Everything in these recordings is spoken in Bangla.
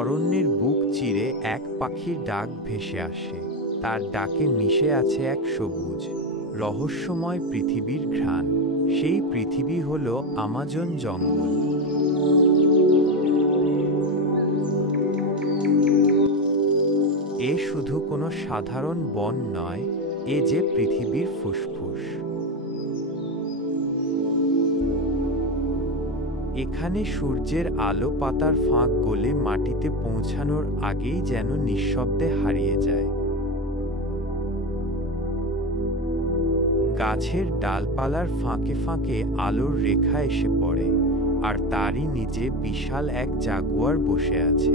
অরণ্যের বুক চিরে এক পাখির ডাক ভেসে আসে। তার ডাকে মিশে আছে এক সবুজ রহস্যময় পৃথিবীর ঘ্রাণ। সেই পৃথিবী হলো আমাজন জঙ্গল। এ শুধু কোনো সাধারণ বন নয়, এ যে পৃথিবীর ফুসফুস। এখানে সূর্যের আলো পাতার ফাঁক গলে মাটিতে পৌঁছানোর আগেই যেন নিঃশব্দে হারিয়ে যায়। গাছের ডালপালার ফাঁকে ফাঁকে আলোর রেখা এসে পড়ে, আর তারই নিচে বিশাল এক জাগুয়ার বসে আছে,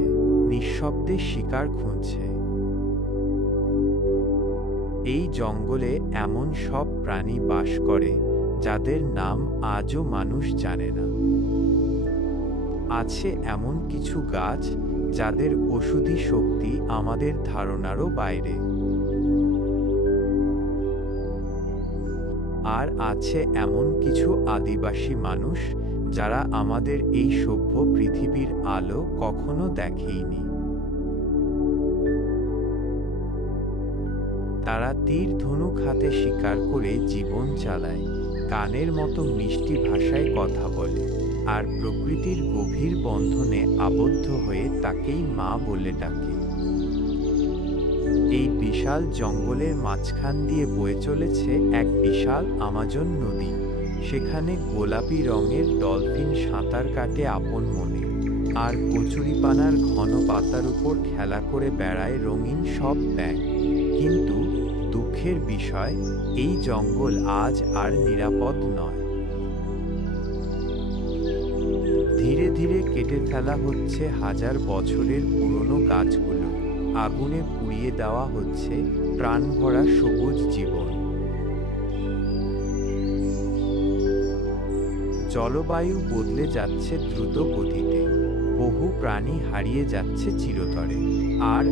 নিঃশব্দে শিকার খুঁজছে। এই জঙ্গলে এমন সব প্রাণী বাস করে যাদের নাম আজও মানুষ জানে না। আছে এমন কিছু গাছ যাদের ওষুধি শক্তি আমাদের ধারণারও বাইরে। আর আছে এমন কিছু আদিবাসী মানুষ যারা আমাদের এই সভ্য পৃথিবীর আলো কখনো দেখেইনি। তারা তীর ধনুক হাতে শিকার করে জীবন চালায়, গানের মতো মিষ্টি ভাষায় কথা বলে, আর প্রকৃতির গভীর বন্ধনে আবদ্ধ হয়ে তাকেই মা বলে ডাকে। এই বিশাল জঙ্গলের মাঝখান দিয়ে বয়ে চলেছে এক বিশাল আমাজন নদী। সেখানে গোলাপি রঙের ডলফিন সাঁতার কাটে আপন মনে, আর কচুরিপানার ঘন পাতার উপর খেলা করে বেড়ায় রঙিন সব ব্যাঙ। কিন্তু দুঃখের বিষয়, এই জঙ্গল আজ আর নিরাপদ নয়। ধীরে ধীরে কেটে ফেলা হচ্ছে হাজার বছরের পুরনো গাছগুলো, আগুনে পুড়িয়ে দেওয়া হচ্ছে প্রাণভরা সবুজ জীবন। জলবায়ু বদলে যাচ্ছে দ্রুত গতিতে, বহু প্রাণী হারিয়ে যাচ্ছে চিরতরে, আর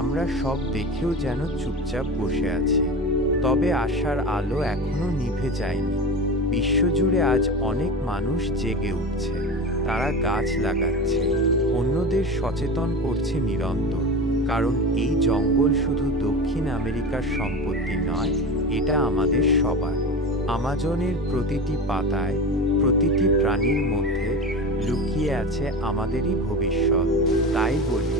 আমরা সব দেখেও যেন চুপচাপ বসে আছি। তবে আশার আলো এখনো নিভে যায়নি। বিশ্বজুড়ে আজ অনেক মানুষ জেগে উঠছে, তারা গাছ লাগাচ্ছে, অন্যদের সচেতন করছে নিরন্তর। কারণ এই জঙ্গল শুধু দক্ষিণ আমেরিকার সম্পত্তি নয়, এটা আমাদের সবার। আমাজনের প্রতিটি পাতায়, প্রতিটি প্রাণীর মধ্যে লুকিয়ে আছে আমাদেরই ভবিষ্যৎ। তাই বলি,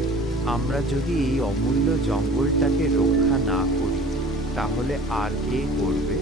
আমরা যদি এই অমূল্য জঙ্গলটাকে রক্ষা না করি, তাহলে আর কে করবে?